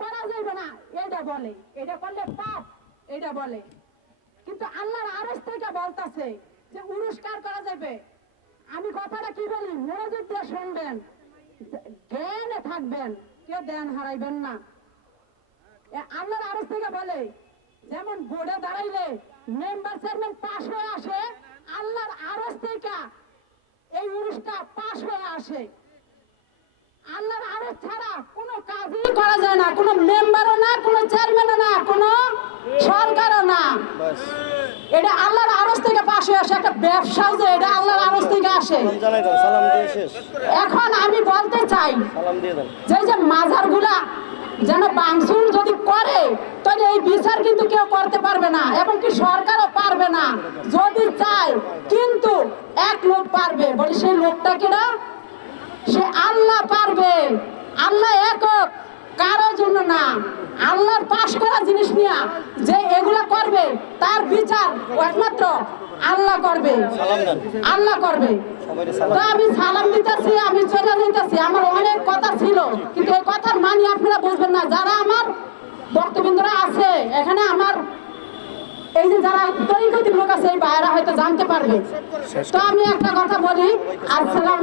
করা যাবে না। এটা বলে। এটা করলে পাপ, এটা বলে। কিন্তু আল্লাহর থেকে বলতাছে যে করা যাবে আমি কথাটা কি বলি? মনোযোগ দিয়ে শুনবেন। জ্ঞানে থাকবেন। কেউ জ্ঞান হারাইবেন না। আল্লাহর আরস থেকে বলে, যেমন বোর্ডে দাঁড়াইলে মেম্বার চেয়ারম্যান পাশ হয়ে আসে, আল্লাহর আরস থেকে এই উরুষটা পাশ হয়ে আসে। আল্লাহর আরস ছাড়া কাজই করা যায় না। কোনো মেম্বারও না কোনো চেয়ারম্যানও না কোনো সরকারও না। এটা আল্লাহর আরস থেকে পাশ আসে একটা ব্যবসাও যে এটা আল্লাহর আরস থেকে আসে। এখন আমি বলতে চাই যে যে যেন বাংসুর যদি করে তাহলে এই বিচার কিন্তু কেউ করতে পারবে না এবং কি সরকারও পারবে না। যদি চায় কিন্তু এক লোক পারবে। বলি সেই লোকটা কিনা? সে আল্লাহ পারবে। আল্লাহ একক কারোর জন্য না। আল্লাহর পাশ করা জিনিস নিয়ে যে এগুলা করবে তার বিচার একমাত্র আল্লাহ করবে। আল্লাহ করবে। তো আমি সালাম দিতেছি আমি চলে দিতেছি আমার অনেক কথা ছিল। কিন্তু এই কথার মানি আপনারা বুঝবেন না। যারা আমার বক্তবৃন্দরা আছে এখানে আমার এই যে যারা তরিকতি লোক আছে এই ভাইয়েরা হয়তো জানতে পারবে। তো আমি একটা কথা বলি